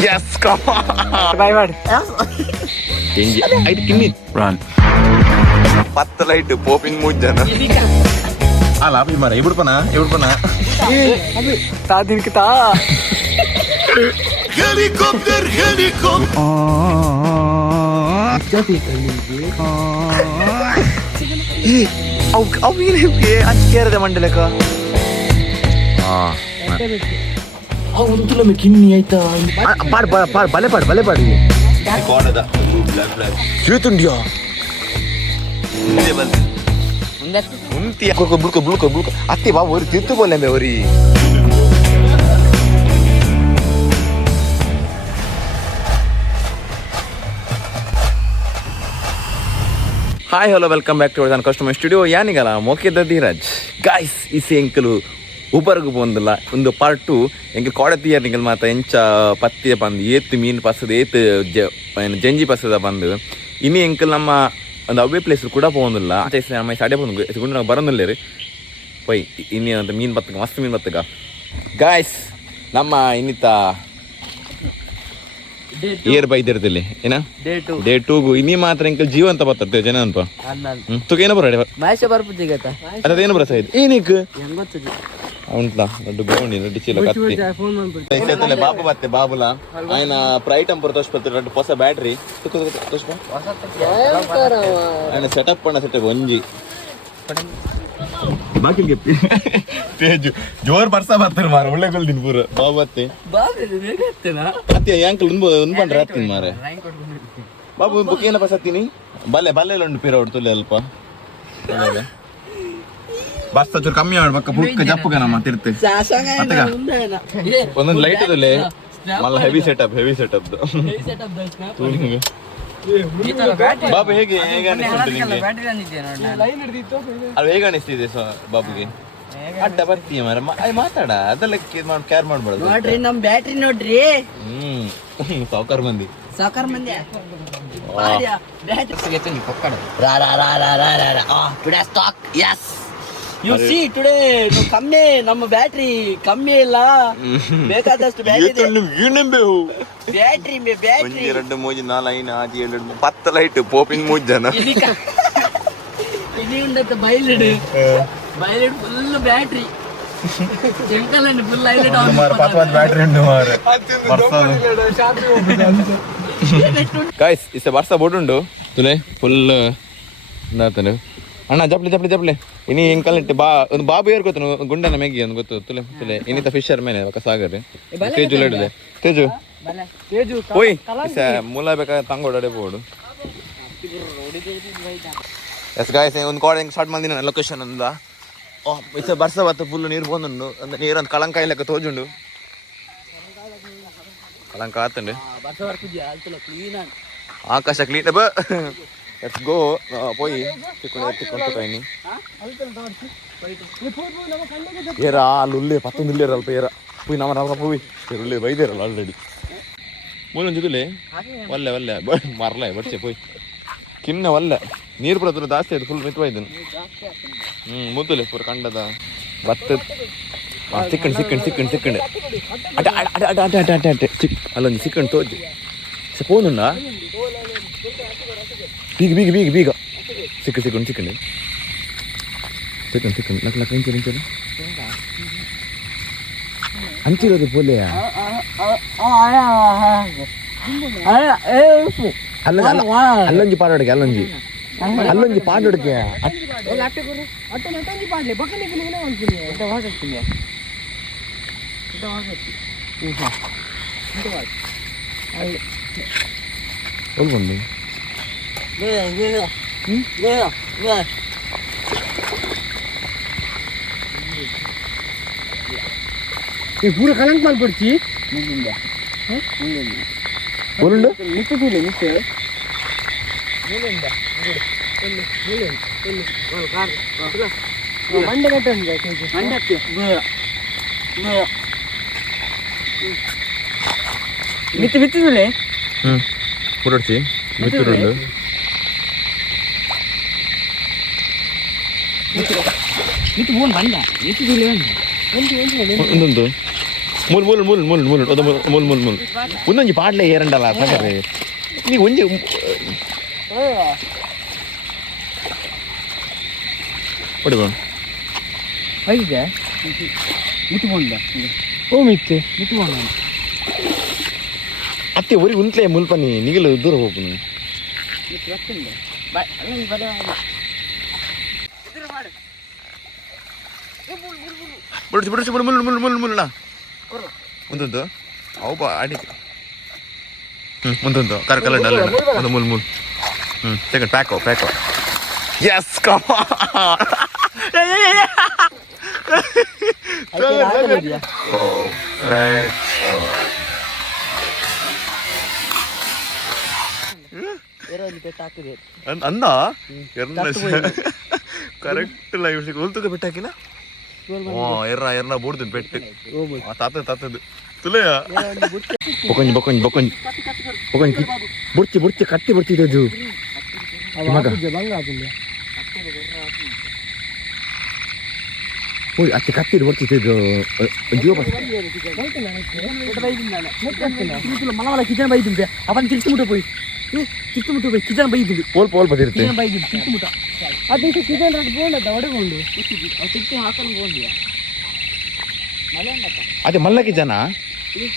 Yes, come on. Bye bye. Itu kimi. Run. 10 light popin mujana. Ala api mara. Ibur pana. Ta din kita. Helicopter. Jadi kali. Au ini ke anjir ada mandalaka. Untulo me kimmi aita. Pad bale pad. Recordada. Chetundiya. Unti bulka. Atti babu oru tirthu bolle ori. Hi, hello, welcome back to our customer studio. Yanigala, Mokeda Dhiraj. Guys, this is ಉಪರ್ಗು ಬಂದಿಲ್ಲ ಒಂದು part 2 ಎಂಗೆ ಕೊಡತಿಯ ನಿಂಗಲ್ ಮಾತ ಎಂಚ ಪತ್ತಿಯ ಬಂದು ಏತ್ ಮೀನು ಪಸದ ಏತ್ ಜಂಜಿ ಪಸದ ಬಂದು ಇನ್ನು ಎಂಕಲ್ ನಮ್ಮ ಒಂದು ಅವೇ ಪ್ಲೇಸ್ ಕೂಡ ಹೋಗೋದಿಲ್ಲ ನಮ್ಮ ಸಡೆ ಬಂದು ಗುಂಡು ನಾವು ಬರೋದಿಲ್ಲ ರೀ ಪೈ ಇನ್ನೇನಂತ ಮೀನು ಬತ್ತಗ ಮಸ್ತ್ ಮೀನು ಬತ್ತಗ ಗಾಯ್ಸ್ ನಮ್ಮ ಇನ್ನಿತ ಏರ್ ಬೈದಿರ್ತಿಲ್ಲಿ ಏನ ಡೇ 2 ಇನ್ನಿ ಮಾತ್ರ ಎಂಕಲ್ ಜೀವಂತ ಬರ್ತದೆ ಜನ ಅನ್ಪ ತುಗೇನ ಬರ ಮಹೇಶ ಬರ್ಪುಜಿಗತ ಅದೇನು ಬರಸ ಇದು ಏನಕ್ಕೆ ಉಂಟ್ಲಾ ದೊಡ್ಡ ಗೋಣಿ ರೆಡ್ಡಿ ಚೀಲ ಕತ್ತಿ ಐಸೆತ್ತಲೆ ಬಾಬು ಬತ್ತೆ ಬಾಬುಲ ఆయన ಐಟಮ್ ಪರ ತೋಷ್ಪತ್ತಿ ರೆಡ್ ಹೊಸ ಬ್ಯಾಟರಿ ತೋಷ್ಪ ఆయన ಸೆಟಪ್ ಪಣ್ಣ ಸೆಟಪ್ ಒಂಜಿ ಬಾಕಿಗೆ ತೇಜು ಜೋರ್ ಬರ್ಸ ಬರ್ತಾರೆ ಮಾರ ಒಳ್ಳೆ ಗೋಲ್ ದಿನ ಪೂರ ಬಾಬು ಬತ್ತೆ ಅತ್ತಿ ಯಾಂಕಲ್ ಒಂದು ಬಂದ್ರೆ ಹತ್ತೀನಿ ಮಾರೆ ಬಾಬು ಬುಕ್ ಏನಪ್ಪ ಸತ್ತೀನಿ ಬಲ್ಲೆ ಉಂಟು ಪೀರ ಹೊಡ್ತುಲ್ಲೆ ಅಲ್ಪ ಬಸ್ ಚೂರು ಕಮ್ಮಿ ಮಾಡ್ಬೇಕ ಬುಕ್ ಜಪ್ಪಗ ನಮ್ಮ ತಿರ್ತೆ ಒಂದೊಂದು ಲೈಟ್ ಇದಲ್ಲೇ ಮಲ್ಲ ಹೆವಿ ಸೆಟಪ್ ಬಾಬು ಹೇಗೆ ಅನಿಸ್ತುಂಟು ನಿಮಗೆ ಅದು ಹೇಗೆ ಅನಿಸ್ತಿದೆ ಬಾಬುಗೆ ಅಡ್ಡ ಬರ್ತೀಯ ಮರ ಮಾತಾಡ ಅದೆಲ್ಲ ಕೇರ್ ಮಾಡ್ಬಾರ್ದು ನೋಡ್ರಿ ನಮ್ ಬ್ಯಾಟ್ರಿ ನೋಡ್ರಿ ಸಾವುಕಾರ ಮಂದಿ ಯು ಸಿ ಟುಡೇ ಕಮ್ಮಿ ನಮ್ಮ ಬ್ಯಾಟ್ರಿ ಕಮ್ಮಿ ಇಲ್ಲ ಬೇಕಾದಷ್ಟು ಬ್ಯಾಟ್ರಿ ಎರಡು ಮೂಜಿ 4 5 6 7 10 ಲೈಟ್ ಪೋಪಿನ್ ಮೂಜನ ini undata bailedu full battery ಎಂಕಲನ್ನು full highlight ಆನ್ ಮಾರ 5 ಬ್ಯಾಟರಿ ಉಂಟು ಮಾರ ಗೈಸ್ ಇಸ ಬರ್ಸ ಬೋಡುಂಡು ತುಲೆ ಫುಲ್ ನಾತನು ಅಣ್ಣ ಜಪ್ಲೆ ಇನಿ ಎಂಕಲ್ ಒಂದು ಬಾಬು ಏರ್ ಗೊತ್ತು ಗುಂಡನ ಮೆಗಿ ಒಂದು ಗೊತ್ತು ತುಲೆ ಇನ್ನಿತ ಫಿಶರ್ ಮೇಲೆ ಒಕ್ಕ ಸಾಗರ್ ತೇಜು ಲೇಡಿದೆ ತೇಜು ಓಯ್ ಮೂಲ ಬೇಕಾ ತಂಗೋಡಡೆ ಬೋಡು ಎಸ್ ಗಾಯ್ಸ್ ಒಂದು ಕಾಡ್ ಹೆಂಗೆ ಸ್ಟಾರ್ಟ್ ಮಾಡಿನ ಲೊಕೇಶನ್ ಅಂದ ಇಸ ಬರ್ಸ ಬತ್ತ ಫುಲ್ ನೀರು ಬಂದುಂಡು ಅಂದ್ರೆ ನೀರಂತ ಕಳಂಕ ಇಲ್ಲಕ ತೋಜುಂಡು ಕಳಂಕ ಆತಂಡು ಆಕಾಶ ಕ್ಲೀನ್ ಲೆಟ್ಸ್ ಗೋ పోయి ತಿಕ್ಕೊಂಡು ಕೈನಿ ಏರಾ ಅಲ್ಲುಲ್ಲೇ 11 ಇಲ್ಲೇರ ಅಲ್ಪ ಏರ పోయి ನಮ್ಮ పోయి ಇರುಲ್ಲೇ ಬೈದೇರಲ್ಲ ಆಲ್ರೆಡಿ ಮೂಲೊಂಜಿದುಲೆ ಒಲ್ಲೆ ಮಾರ್ಲೆ ಬಡ್ಚೆ పోయి ಕಿನ್ನ ಒಲ್ಲೆ ನೀರು ಪುರ ಜಾಸ್ತಿ ಆಯ್ತು ಫುಲ್ ಮಿತ್ವಾಯ್ದನು ಮುದ್ದುಲೆ ಪೂರ ಕಂಡದ ಬತ್ತ ಸಿಕ್ಕಂಡು ಅಡ್ಡ ಅಲ್ಲೊಂದು ಸಿಕ್ಕಂಡು ತೋಜು ಫೋನುಂಡ ಬೀಗ ಸಿಕ್ಕಂಡು ಲಕ್ ಇಂಚಲು ಅಂಚಿರೋದು ಪೋಲೆಯ ಅಲ್ಲೊಂಜಿ ಪಾಡೋಡಕ್ಕೆ ಅಲ್ಲೊಂಜಿ ಪಾಡೋಡಕ್ಕೆ ಬಂದು ಪೂರ ಕಲಂಕ್ ಮಾಡ್ಬಿಡ್ತಿ ಬಿತ್ತಿದುಲೆ ಪುರಡ್ಸಿ ಬಿತ್ತಿರುಂಡು ಬಿತ್ತು ಬೋನ್ ಬಂದ ಬಿತ್ತಿದುಲೆ ಒಂದೊಂದು ಮುಲ್ ಮುಲ್ ಮುಲ್ ಮುಲ್ ಮುಲ್ ಅದು ಮುಲ್ ಮುಲ್ ಮುಲ್ ಒಂದೊಂಜಿ ಪಾಡ್ಲೆ ಏರಂಡಲ್ಲ ಸಾಕರೆ ನೀ ಒಂಜಿ ಹೊಡಿಬೋಣ ಹೋಗಿದೆ ಮುಟ್ಕೊಂಡ ಓ ಮಿತ್ತೆ ಮುಟ್ಕೊಂಡ ಅತ್ತೆ ಒರಿ ಉಂಟ್ಲೆ ಮುಲ್ಪನಿ ನಿಗಲು ದೂರ ಹೋಗ್ತೀನಿ ಬಿಡಿಸಿ ಬಿಡಿಸಿ ಮುಲ್ ಮುಲ್ ಮುಲ್ ಮುಲ್ ಮುಲ್ಲ ಒಂದೊಂದು ಅವು ಬಾ ಆಡಿ ಒಂದೊಂದು ಕರ್ಕಲ್ಲ ಡಲ್ಲ ಒಂದು ಮುಲ್ ಮುಲ್ ಸೆಕೆಂಡ್ ಪ್ಯಾಕೋ ಪ್ಯಾಕೋ ಎಸ್ ಕಮ್ ಅಂದ ಕರೆಕ್ಟ್ ಲೈವ್ ಉಲ್ತುಗ ಬೆಟ್ಟಾಕಿನ ಎರ್ರ ಎರ್ರ ಬೂಡ್ದು ಬೆಟ್ಟು ತಾತದು ತುಲೆಯ ಬೊಕೊಂಜಿ ಬೊಕೊಂಜಿ ಬೊಕೊಂಜಿ ಬೊಕೊಂಜಿ ಬುಡ್ಚಿ ಬುಡ್ಚಿ ಕತ್ತಿ ಬುಡ್ಚಿದ್ದು ಓಯ್ ಅತ್ತಿ ಕತ್ತಿಡು ಬುಡ್ಚಿದ್ದು ಜೀವ ಮಲಮಲ ಕಿಚನ್ ಬೈದು ಅವನ್ ತಿರ್ಚುಮುಟ್ಟ പോയി ತಿರ್ಚುಮುಟ್ಟ പോയി ಕಿಚನ್ ಬೈದು ಓಲ್ ಓಲ್ ಬದಿರುತ್ತೆ ಕಿಚನ್ ಬೈದು ತಿರ್ಚುಮುಟ್ಟ ಅದಕ್ಕೆ ಕಿಚನ್ ರಡ್ ಬೋಂಡ ಹೊಡೆಗೊಂಡು ತಿರ್ಚು ಹಾಕಲು ಬೋಂಡಿಯ ಮಲೆ ಅಂಡಕ ಅದೇ ಮಲ್ಲಕಿ ಜನ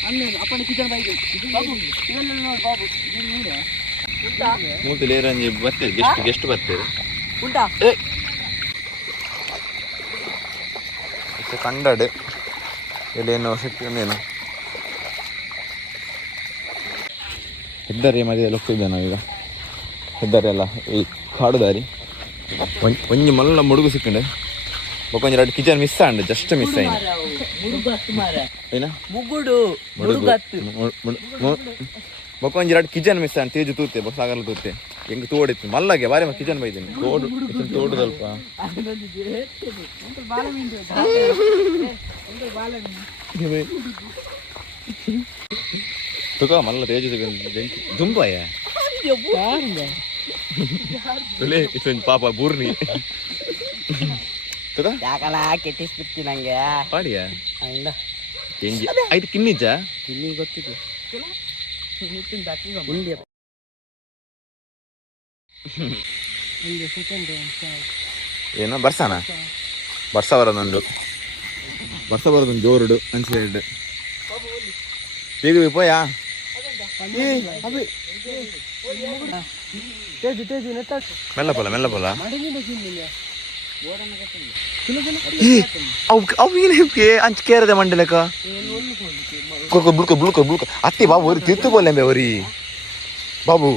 ಅನ್ನ ಅಪ್ಪನ ಕಿಚನ್ ಬೈದು ಬಾಬು ಇದನ್ನ ನೋಡಿ ಬಾಬು ಇದನ್ನ ನೋಡಿ ಉಂಟಾ ಮೂತಿ ಲೇರಂಜಿ ಬರ್ತೀರಿ ಗೆಸ್ಟ್ ಬರ್ತೀರಿ ಉಂಟಾ ಕಂಡಾಡು ಇಲ್ಲೇನು ಸಿಕ್ಕಿಂದೇನು ಹೆದ್ದಾರಿ ಮಧ್ಯೆ ಹೋಗ್ತಿದ್ದೆ ನಾವೀಗ ಹೆದ್ದಾರಿ ಅಲ್ಲ ಈ ಕಾಡು ದಾರಿ ಒಂಜಿ ಮಲ್ಲ ಮುಡುಗು ಸಿಕ್ಕಂಡು ಬೊಕೊಂಜಿ ಎರಡು ಕಿಚನ್ ಮಿಸ್ ಆಂಡು ಜಸ್ಟ್ ಮಿಸ್ ಆಯ್ತು ಏನ ಬೊಕೊಂಜಿ ಎರಡು ಕಿಚನ್ ಮಿಸ್ ಆಂಡ್ ತೇಜು ತೂತೆ ಸಾಗಲ್ಲ ತೂತೆ ಹೆಂಗೆ ತೋಡಿತ್ತು ಮಲ್ಲಗೆ ಬಾರಿ ಕಿಚನ್ ಬೈತೀನಿ ತೋಡು ಕಿಚನ್ ತೋಡು ಸ್ವಲ್ಪ ತುಕ ಮಲ್ಲ ತೇಜು ದುಂಬಾಯ ತುಲೆ ಇದೊಂದು ಪಾಪ ಬೂರ್ನಿ ತುಕ ಯಾಕಲ್ಲ ಕೆಟ್ಟಿಸ್ಬಿಡ್ತಿ ನಂಗೆ ಪಾಡಿಯ ಹೆಂಗಿ ಆಯ್ತು ಕಿನ್ನಿಜ ಕಿನ್ನಿ ಗೊತ್ತಿದೆ ಏನೋ ಬರ್ಸಾನ ಬರ್ಸ ಬರೋದೊಂದು ಜೋರುಡು ಅನ್ಸೈಡ್ ಈಗ ಪೋಯಾ ಮೆಲ್ಲಪಲ್ಲ ಮೆಲ್ಲಪಲ್ಲ ಅವು ಏನಕ್ಕೆ ಅಂಚ ಕೇರದೆ ಮಂಡಲಕ ಬುಳ್ಕ ಬುಳ್ಕ ಬುಳ್ಕ ಅತ್ತಿ ಬಾಬು ಅವ್ರಿ ತಿರ್ತು ಬೋಲೆಂಬೆ ಅವ್ರಿ ಬಾಬು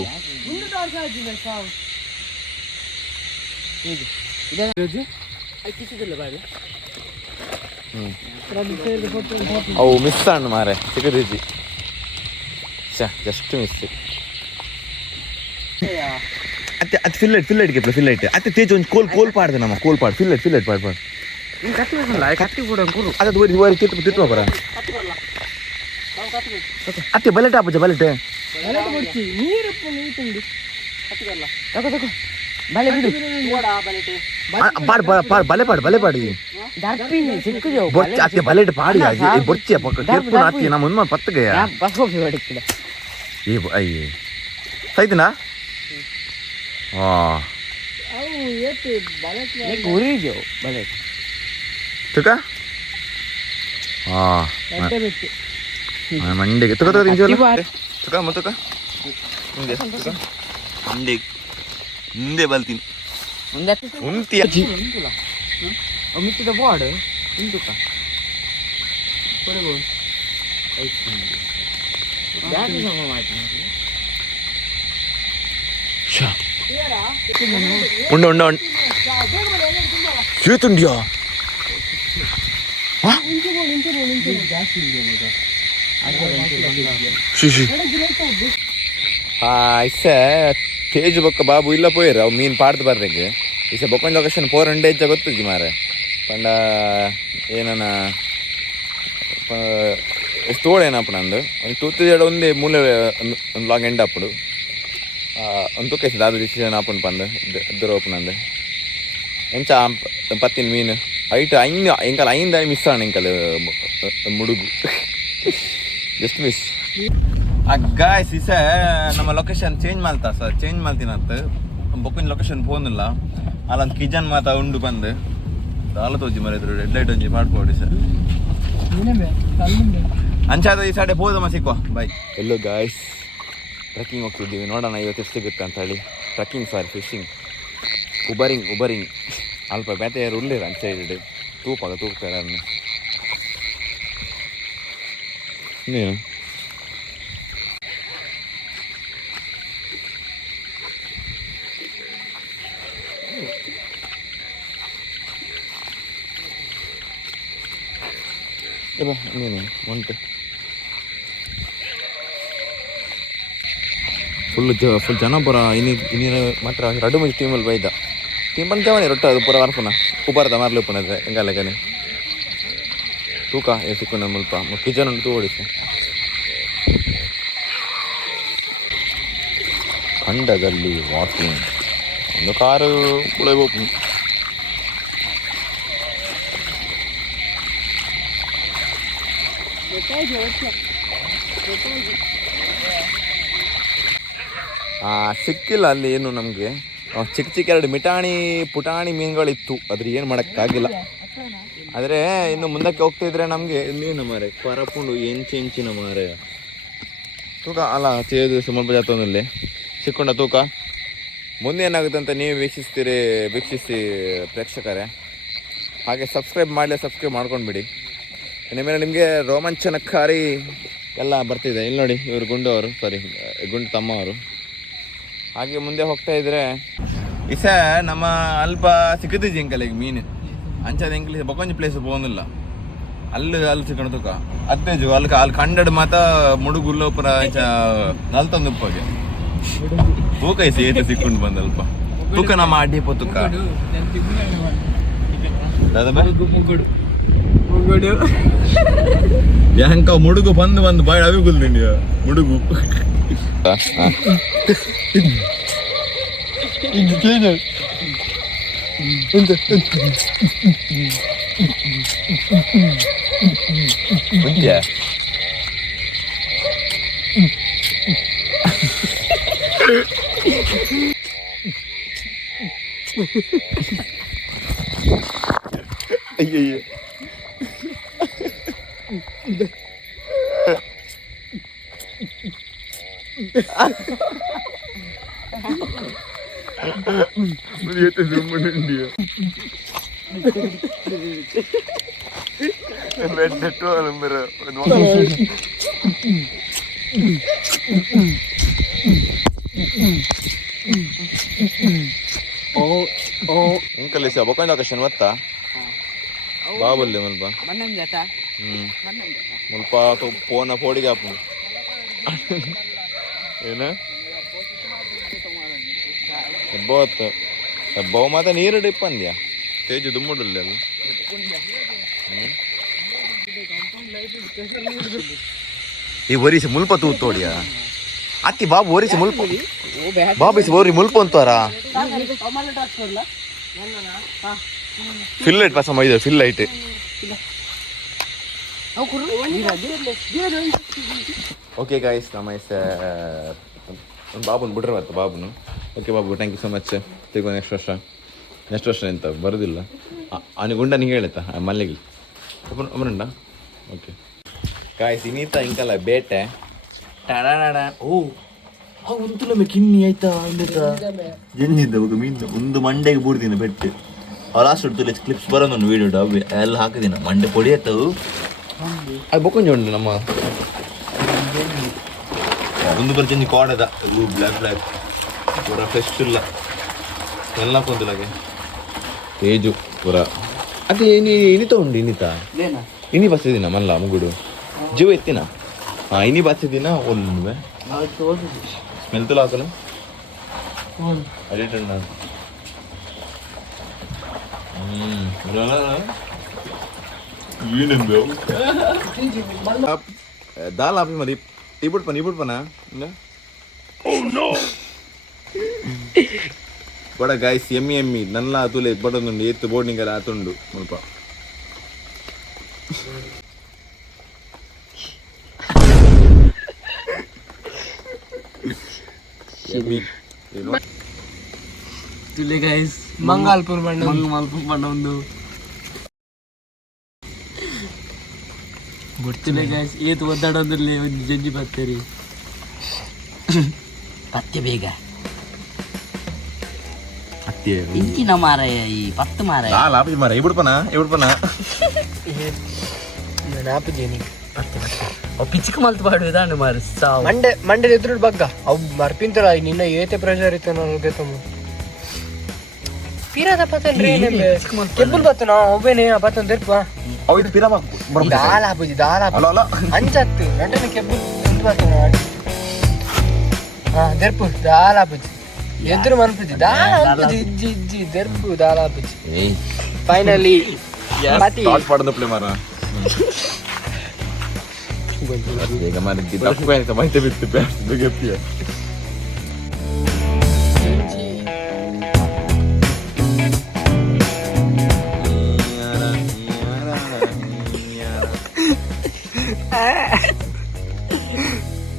ಅವು ಮಿಸ್ ಅಣ್ಣ ಮಾರೆ ಸಿಗದಿದ್ದಿ ಜಸ್ಟ್ ಮಿಸ್ ಅತ್ತೆ ಅದು ಫಿಲ್ಲೆಟ್ ಗೆಪ್ಲ ಫಿಲ್ಲೆಟ್ ಅತ್ತೆ ತೇಜ್ ಒಂದು ಕೋಲ್ ಪಾಡ್ದೆ ನಮ್ಮ ಕೋಲ್ ಪಾಡ್ ಫಿಲ್ಲೆಟ್ ಪಾಡ್ ಅದು ತಿಟ್ಟು ಬರ ಅತ್ತೆ ಬಲೆಟ್ ಆಪಜ ಬಲೆಟ್ ಬಲೆ ಪಾಡಿ ಅತ್ತೆ ಬಲೆಟ್ ಪಾಡಿ ಬೊಚ್ಚ ಕೆರ್ಪುನ ಅತ್ತಿ ನಮ್ಮ ಮುಂದೆ ಪತ್ತಗಯ ಏ ಅಯ್ಯೇ ಸೈತನಾ ತುಕ ಮಂಡಿಗೆ ತುಕ ತುಕ ತುಕ ಮುಂದೆ ಬಲ್ತೀನಿ ಮಿತ್ತಿದ ಬಾಡ್ ಇಂತುಕ ಕೊಡಬಹುದು ಉಂಡ ಚೇತುಂಡ್ಯಾ ಇಸ ತೇಜು ಬೊಕ್ಕ ಬಾಬು ಇಲ್ಲ ಪೋಯ್ರ ಅವು ಮೀನು ಪಾಡ್ದು ಬರ್ರೆಗೆ ಇಸ ಬೊಕ್ಕೊಂದು ಲೊಕೇಶನ್ 400 ಇಜ್ಜ ಗೊತ್ತಿದ್ದಿ ಮಾರೆ ಪಂಡ ಏನನ ಎಷ್ಟು ತೋಳೇನಪ್ಪ ನಂದು ಒಂದು ತೂತು ಜಡ ಒಂದೇ ಮೂಲೆ ಒಂದು ಲಾಂಗ್ ಎಂಡ್ ಅಪ್ಪಡು ಒಂದು ತೂಕೈಸಿದ ಅದು ಡಿಸಿಷನ್ ಆಪುಂಡು ಪಂದು ಇద్దರು ಓಪನಂದು ಎಂಚ ಪತ್ತಿನ ಮೀನು ಐಟ್ ಎಂಕಲ್ ಐಂದ ಮಿಸ್ ಆಣ ಎಂಕಲ್ ಮುಡುಗು ಜಸ್ಟ್ ಮಿಸ್ ಗಾಯ್ಸ್ ಇಸ ನಮ್ಮ ಲೊಕೇಶನ್ ಚೇಂಜ್ ಮಾಡ್ತಾ ಸರ್ ಚೇಂಜ್ ಮಾಡ್ತೀನಂತ ಬೊಕ್ಕಿನ ಲೊಕೇಶನ್ ಫೋನಿಲ್ಲ ಅಲ್ಲೊಂದು ಕಿಚನ್ ಮಾತಾ ಉಂಡು ಬಂದು ಸಾಲ ತೋಜಿ ಮರಿದ್ರು ರೆಡ್ ಲೈಟ್ ಒಂಜಿ ಮಾಡ್ಕೊಡಿ ಸರ್ ಅಂಚಾದ ಈ ಸೈಡೆ ಹೋದಮ್ಮ ಸಿಕ್ಕೋ ಬಾಯ್. ಎಲ್ಲೋ ಗಾಯ್ಸ್ ಟ್ರೆಕ್ಕಿಂಗ್ ಹೋಗ್ತಿದ್ದೀವಿ, ನೋಡೋಣ ಇವತ್ತು ಎಷ್ಟು ಸಿಗುತ್ತೆ ಅಂತ ಹೇಳಿ. ಟ್ರೆಕ್ಕಿಂಗ್ ಸಾರಿ ಫಿಶಿಂಗ್ ಉಬರಿಂಗ್ ಅಲ್ಪ ಬೇಟೆ ಯಾರು ಉಳ್ಳಿರ ಅಂತ ಸೈಡ್ ತೂಗ್ತಾರೆ ಅದನ್ನು ಇನ್ನೇನು ಇನ್ನೇನು ಉಂಟು ಫುಲ್ ಜನ ಪುರ ಇನ್ನೀರು ಮಾತ್ರ ರಡು ಮಂದಿ ಟೀಮಲ್ಲಿ ಬೈದ ಟೀಮ್ ಬಂದೇವನಿ ರೊಟ್ಟ ಅದು ಪುರ ವಾರ್ಪುನ ಉಪಾರದ ಮಾರ್ಲಿ ಉಪ್ಪನದ್ರೆ ಹೆಂಗಲ್ಲಗನೆ ತೂಕ ಸಿಕ್ಕು ನಮ್ಮ ಮುಲ್ಪ ಕಿಚನ್ ಉಂಟು ಓಡಿಸಿ ಖಂಡದಲ್ಲಿ ವಾಕಿಂಗ್ ಒಂದು ಕಾರು ಪುಳಬೇಕು. ಸಿಕ್ಕಿಲ್ಲ ಅಲ್ಲಿ ಏನು ನಮಗೆ ಚಿಕ್ಕ ಎರಡು ಪುಟಾಣಿ ಮೀನುಗಳಿತ್ತು, ಅದ್ರ ಏನು ಮಾಡೋಕ್ಕಾಗಿಲ್ಲ. ಆದರೆ ಇನ್ನು ಮುಂದಕ್ಕೆ ಹೋಗ್ತಿದ್ರೆ ನಮಗೆ ಇನ್ನೇನು ಮಾರೆ ಪರಪುಂಡು ಎಂಚಿನ ಮಾರೆ ತೂಕ ಅಲ್ಲ ಚೇದು ಸುಮಾರು ಜಾತನಲ್ಲಿ ಸಿಕ್ಕೊಂಡ ತೂಕ. ಮುಂದೆ ಏನಾಗುತ್ತೆ ಅಂತ ನೀವು ವೀಕ್ಷಿಸಿ ಪ್ರೇಕ್ಷಕರೇ. ಹಾಗೆ ಸಬ್ಸ್ಕ್ರೈಬ್ ಮಾಡ್ಕೊಂಡ್ಬಿಡಿ. ಇನ್ಮೇಲೆ ನಿಮಗೆ ರೋಮಾಂಚನಕಾರಿ ಎಲ್ಲ ಬರ್ತಿದೆ. ಇಲ್ಲಿ ನೋಡಿ ಇವರು ಗುಂಡು ತಮ್ಮವರು. ಹಾಗೆ ಮುಂದೆ ಹೋಗ್ತಾ ಇದ್ರೆ ಇಸ ನಮ್ಮ ಅಲ್ಪ ಸಿಕ್ಕದಿಜ್ಜಿ ಎಂಕಲ್ ಈಗ ಮೀನು ಅಂಚದ ಎಂಕಲ್ ಬೊಕೊಂಜಿ ಪ್ಲೇಸ್ ಹೋಗೋದಿಲ್ಲ ಅಲ್ಲಿ ಸಿಕ್ಕಣ ತೂಕ ಅತ್ತೇಜು ಅಲ್ಲಿ ಕಂಡಡ್ ಮಾತ ಮುಡುಗುಲ್ಲ ಪುರ ನಲ್ತೊಂದು ಉಪ್ಪಗೆ ತೂಕ ಐಸಿ ಏತ ಸಿಕ್ಕೊಂಡು ಬಂದಲ್ಪ ತೂಕ ನಮ್ಮ ಅಡ್ಡಿಪ್ಪ ತೂಕ ಯಾಂಕ ಮುಡುಗು ಬಂದು ಬಾಯ್ ಅವಿ ಗುಲ್ದಿಂಡಿ ಮುಡುಗು ಅಯ್ಯಯ್ಯ ఇంకలేసా బొకాయి లొకేషన్ వత్తా బాబుల్లి ముల్ప ముల్ప పోన పోడిగా ಏನ ಹೆಬ್ಬವ ಮಾತ ನೀರು ಡಿಪ್ಪಂದ್ಯಾ ತೇಜು ದುಮ್ಮುಡಲ್ಲ ಈ ಒರಿಸಿ ಮುಲ್ಪ ತೂತೋಡಿಯಾ ಅತ್ತಿ ಬಾಬು ಒರಿಸಿ ಮುಲ್ಪ ಬಾಬಿಸಿ ಓರಿ ಮುಲ್ಪ ಅಂತಾರ ಫಿಲ್ ಲೈಟ್ ಪಾಸ ಮಾಡಿದ ಫಿಲ್ ಲೈಟ್ ಓಕೆ ಗಾಯ್ಸ್ ನಮ್ಮ ಬಾಬುನ ಬಿಡ್ರೆ ಮತ್ತೆ ಬಾಬುನು ಓಕೆ ಬಾಬು ಥ್ಯಾಂಕ್ ಯು ಸೊ ಮಚ್ ತೆಗೋ ನೆಕ್ಸ್ಟ್ ವರ್ಷ ಎಂತ ಬರೋದಿಲ್ಲ ಅವನಿಗೆ ಉಂಡ ನಿಂಗೆ ಹೇಳುತ್ತಾ ಮಲ್ಲಿಗೆ ಒಬ್ಬನುಂಡ ಓಕೆ ಗಾಯ್ಸ್ ಇನ್ನೀತ ಇಂಕಲ್ಲ ಬೇಟೆ ಟಡಾಡ ಓ ಒಂತುಲಮೆ ಕಿನ್ನಿ ಆಯ್ತಾ ಜಂಜಿದ್ದ ಮೀನು ಒಂದು ಮಂಡೆಗೆ ಬೂಡ್ದಿನ ಬೆಟ್ಟು ಲಾಸ್ಟ್ ಹೊಡ್ತು ಕ್ಲಿಪ್ಸ್ ಬರೋದು ವೀಡಿಯೋ ಅವು ಎಲ್ಲ ಹಾಕಿದಿನ ಮಂಡೆ ಪೊಡಿ ಆಯ್ತವು ಅದು ಬೊಕೊಂಜಿ ಉಂಟು ನಮ್ಮ ಒಂದು ಬರ್ಜಿ ಕಾಡದ ಬ್ಲ್ಯಾಕ್ ಪೂರ ಫ್ರೆಶ್ ಇಲ್ಲ ಎಲ್ಲ ಕೊಂದಲಾಗೆ ತೇಜು ಪೂರ ಅದೇ ಇನಿತ ಉಂಡು ಇನಿ ಬಸ್ಸಿದಿನ ಮಲ್ಲ ಮುಗುಡು ಜೀವ ಎತ್ತಿನ ಇನಿ ಬಸ್ಸಿದಿನ ಒಂದು ಸ್ಮೆಲ್ ತುಲ ಹಾಕಲು ಅಡಿಟ್ ನಾನು ದಾಲ್ ಹಾಪಿ ಮದಿ ಈ ಬಿಡ್ಪನ ಬಡ ಗಾಯ್ಸ್ ಎಮ್ಮಿ ನನ್ನ ತುಲೆ ಬಡೊಂದುಂಡು ಎತ್ತು ಬೋರ್ಡಿಂಗ್ ಆತುಂಡು ಮುಲ್ಪ ತುಲೆ ಗೈಸ್ ಮಂಗಾಲ್ಪುರ್ ಬಣ್ಣ ಒಂದು ಗೊತ್ತಿಲ್ಲ ಗೈಸ್ ಏತು ಒದ್ದಾಡೋದ್ರಲ್ಲಿ ಒಂದು ಜಂಜಿ ಬರ್ತೀರಿ ಪತ್ತೆ ಬೇಗ ಅತ್ತೆ ಇಂಚಿನ ಮಾರಾಯ ಈ ಪತ್ತು ಮಾರಾಯ ಲಾಪಿ ಮರ ಇಬಿಡ್ಪನ ನಾಪಜೇನಿ ಪಿಚ್ಚಿಕ ಮಲ್ತು ಪಾಡು ಇದಾಂಡು ಮಾರು ಸಾವು ಮಂಡೆ ಎದುರು ಬಗ್ಗ ಅವು ಮರ್ಪಿಂತರ ನಿನ್ನ ಏತೆ ಪ್ರೆಷರ್ ಇತ್ತು ನನಗೆ ತಮ್ಮ ಪಿರಾದ ಪತ್ತನ್ರಿ ಕೆಬ್ಬುಲ್ ಬತ್ತು ನಾ ಒಬ್ಬೇನೆ ಪತ್ತನ್ ತೆರ್ಪ ಅವಿದು ಪಿರಮ ದಾಲ ಹಾಪುಜಿ ಅಂಚತ್ತು ನಟನೆ ಕೆಬ್ಬುಲ್ ಎಂತ ಬತ್ತು ಹಾ ತೆರ್ಪು ದಾಲ ಹಾಪುಜಿ ಎದುರು ಮನ್ಪುಜಿ ದಾಲ ಹಾಪುಜಿ ಇಜ್ಜಿ ತೆರ್ಪು ದಾಲ ಹಾಪುಜಿ ಫೈನಲಿ ಪಡೆದ ಪ್ಲೇ ಮಾರ ಈಗ ಮಾಡಿದ್ದಿ ತಪ್ಪು ಆಯ್ತು ಮೈತೆ ಬಿತ್ತು ಗಪ್ಪಿಯ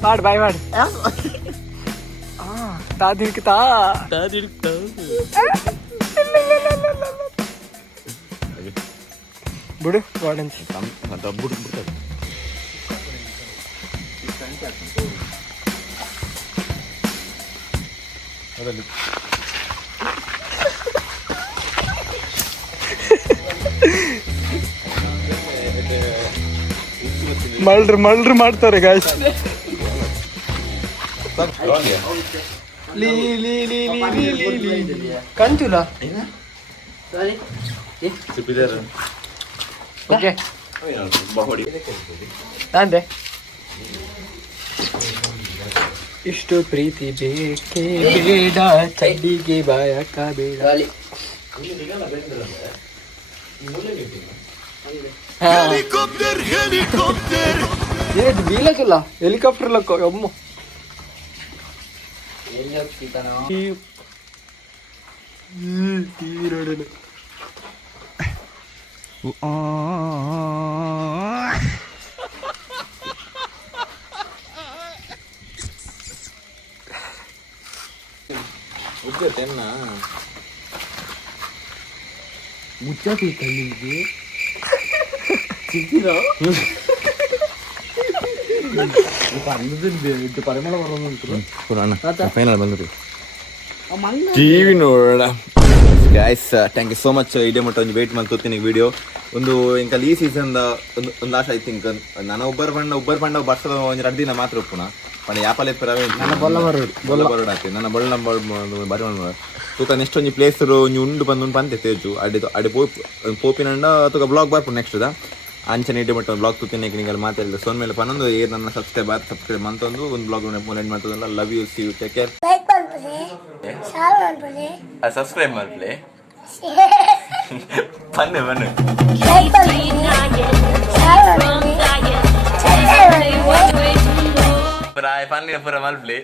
ಮಾಡು ಬಾಯ್ ಮಾಡು ತಾದಿರ್ಕ್ತಾ ಬಿಡು ವಾಡಂತ ಮಳ್ರು ಮಾಡ್ತಾರೆ ಗಾಯ್ಸ್ ಕಂಚುಲ ಓಕೆ ಅಂದೆ ಇಷ್ಟು ಪ್ರೀತಿ ಬೇಕೇ ಬೇಡ ಚಡ್ಡಿಗೆ ಬಾಯಕ ಬೇಡ ಏನಿದು ಬೀಳಕ್ಕಿಲ್ಲ ಹೆಲಿಕಾಪ್ಟರ್ ಲಕ್ಕ ಅಮ್ಮ ಟಿವಿ ನೋಡೋಣ ಮುಚ್ಚಾತಿ ಕಣ್ಣಿಗೆ ಸಿಕ್ಕಿರೋ ಪರಿಮಳ ಫೈನಲ್ ಬಂದ್ರಿ ಟಿವಿ ನೋಡೋಣ guys thank you so much ಇಡೀ ಮಟ್ಟ ಒಂದು ವೇಟ್ ಮಾಡಿ ತೋತೀನಿ ವಿಡಿಯೋ ಒಂದು ಇಂಕಲ್ ಈ ಸೀಸನ್ದ ಒಂದು ಲಾಸ್ಟ್ ಐ ಥಿಂಕ್ ನಾನು ಒಬ್ಬರು ಪಂಡ ಬರ್ಸದ ಒಂದು 2 ದಿನ ಮಾತ್ರ ಒಪ್ಪುನ ಪಂಡ ಯಾಪಲೆ ನನ್ನ ಬೊಲ್ಲ ಬರೋಡ್ ಆಗ್ತದೆ ನನ್ನ ಬೊಳ್ಳ ಬರೋಣ ತೂಕ ನೆಕ್ಸ್ಟ್ ಒಂದು ಪ್ಲೇಸ್ ಒಂಜಿ ಉಂಡು ಬಂದು ಪಂತೆ ತೇಜು ಅಡಿ ಪೋಪಿನಂಡ ತೂಕ ಬ್ಲಾಗ್ ಬರ್ಪು ನೆಕ್ಸ್ಟ್ ಅಂಚನೆ ಇಡೀ ಮಟ್ಟ ಒಂದು ಬ್ಲಾಗ್ ತೂತೀನಿ ನಿಂಗೆಲ್ಲ ಮಾತಾಡಿಲ್ಲ ಸೋನ್ ಮೇಲೆ ಪನ್ನೊಂದು ನನ್ನ ಸಬ್ಸ್ಕ್ರೈಬ್ ಮಂತೊಂದು ಒಂದು ಬ್ಲಾಗ್ ಎಂಡ್ ಮಾಡ್ತದಲ್ಲ love you see you take care subscribe ಮಾಡ್ಲಿ ಬನ್ನಿ ಪುರ ಮಲ್ಪ್ಲಿ